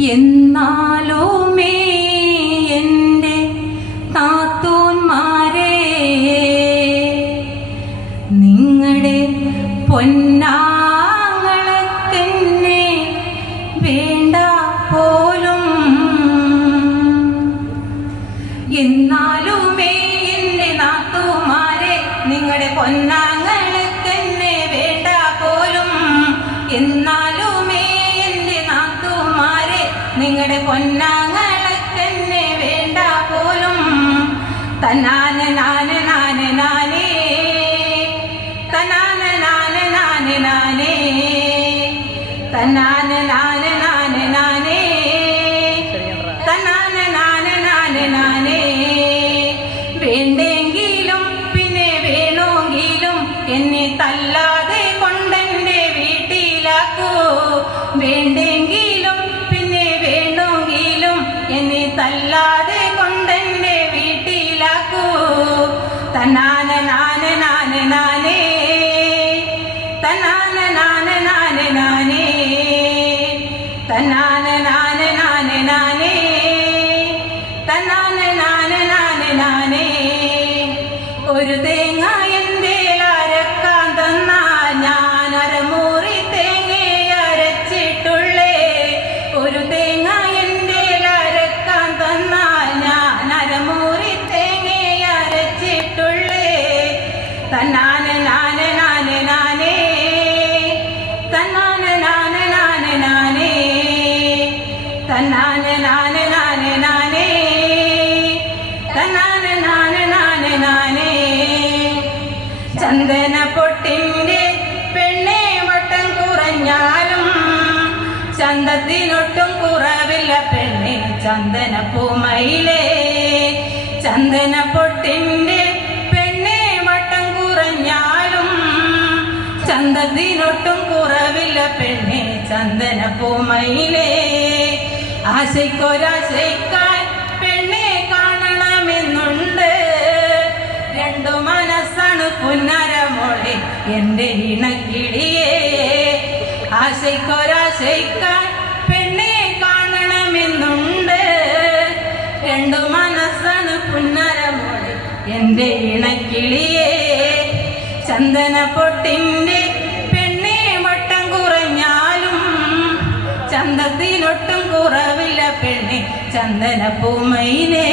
എന്നാലുമേ എൻ്റെ താത്തോന്മാരെ നിങ്ങളുടെ പൊന്നാങ്ങളെന്നെ വേണ്ട പോലും. എന്നാലുമേ എൻ്റെ നാത്തുമാരെ നിങ്ങളുടെ പൊന്നാങ്ങളെന്നെ വേണ്ട പോലും. എന്നാലുമേ എൻ്റെ നാത്തുമാരെ നിങ്ങളുടെ പൊന്നാങ്ങളെന്നെ വേണ്ട പോലും. തന്നാന നാന നാന നാനേ തന്നാന നാന നാന നാനേ തന്നാന നാന നാന നാനേ തന്നാന നാന നാന നാനേ. വേണ്ടെങ്കിലും പിന്നെ വേണമെങ്കിലും എന്നെ തല്ലാതെ കൊണ്ടെൻ്റെ വീട്ടിലാക്കൂ. വേണ്ടെങ്കിലും പിന്നെ വേണമെങ്കിലും എന്നെ തല്ലാതെ കൊണ്ടെൻ്റെ വീട്ടിലാക്കൂ. തന്നാന നാന നാന നാനേ തന്നാന നാന നാന നാനേ തന്നാന നാന നാന നാനേ തന്നാന നാന നാന നാനേ. ഒരു തേങ്ങ എൻ്റെ അരക്കാൻ തന്നാൽ ഞാൻ അരമുറി തേങ്ങ അരച്ചിട്ടുള്ളേ. ഒരു തേങ്ങ എൻ്റെ അരക്കാൻ തന്നാൽ ഞാൻ അരമുറി തേങ്ങ അരച്ചിട്ടുള്ളേ. തന്നാന നാന നാന നാനേ തന്നാന നാന നാന നാനേ തന്നാന നാന നാന നാനേ തന്നാന നാന നാന നാനേ. ചന്ദന പൊട്ടിൻ്റെ പെണ്ണെ വട്ടം കുറഞ്ഞാലും ചന്തത്തിനൊട്ടും കുറവില്ല പെണ്ണെ ചന്ദന പൂമയിലേ. ചന്ദന പൊട്ടിൻ്റെ പെണ്ണെ വട്ടം കുറഞ്ഞാലും ചന്തത്തിനൊട്ടും കുറവില്ല പെണ്ണെ ചന്ദന പൂമയിലേ. ആശയ്ക്കൊരാശയ്ക്കായി പെണ്ണെ കാണണമെന്നുണ്ട്. രണ്ടു മനസ്സാണ് പുന്നരമോളെ എൻ്റെ ഇണക്കിളിയേ. ആശയ്ക്കൊരാശയ്ക്കായി പെണ്ണെ കാണണമെന്നുണ്ട്. രണ്ടു മനസ്സാണ് പുന്നരമോളെ എൻ്റെ ഇണക്കിളിയേ. ചന്ദന പൊട്ടിൻ്റെ പെണ്ണെ വട്ടം കുറഞ്ഞാലും ചന്തത്തിനൊട്ടും കുറവില്ല പെണ്ണെ ചന്ദന പൂമയിലേ.